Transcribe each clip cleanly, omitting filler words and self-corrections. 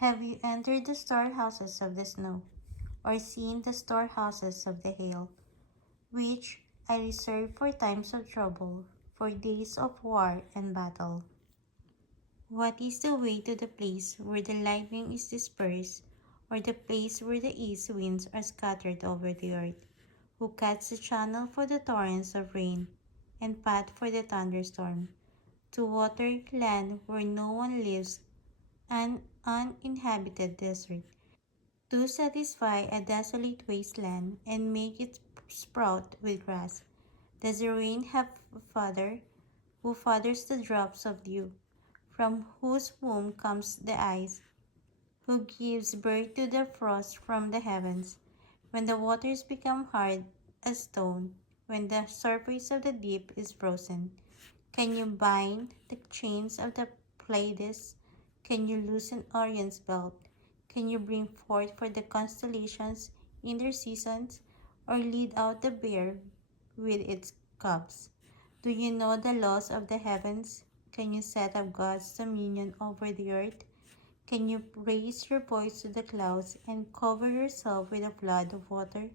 Have you entered the storehouses of the snow, or seen the storehouses of the hail, which I reserve for times of trouble, for days of war and battle? What is the way to the place where the lightning is dispersed, or the place where the east winds are scattered over the earth? Who cuts the channel for the torrents of rain, and path for the thunderstorm, to water land where no one lives, an uninhabited desert, to satisfy a desolate wasteland and make it sprout with grass? Does the rain have a father, who fathers the drops of dew, from whose womb comes the ice, who gives birth to the frost from the heavens, when the waters become hard as stone, when the surface of the deep is frozen? Can you bind the chains of the Pleiades? Can you loosen Orion's belt? Can you bring forth for the constellations in their seasons, or lead out the bear with its cubs? Do you know the laws of the heavens? Can you set up God's dominion over the earth? Can you raise your voice to the clouds and cover yourself with a flood of water?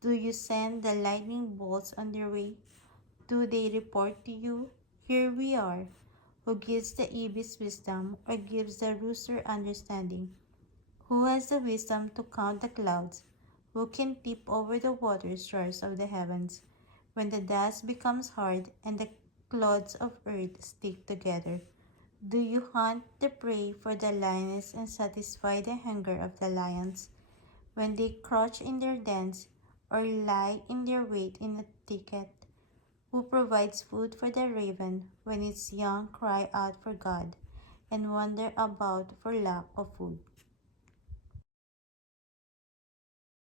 Do you send the lightning bolts on their way? Do they report to you, "Here we are"? Who gives the ibis wisdom, or gives the rooster understanding? Who has the wisdom to count the clouds? Who can tip over the water stars of the heavens, when the dust becomes hard and the clods of earth stick together? Do you hunt the prey for the lioness and satisfy the hunger of the lions, when they crouch in their dens, or lie in their wait in a thicket? Who provides food for the raven when its young cry out for God, and wander about for lack of food?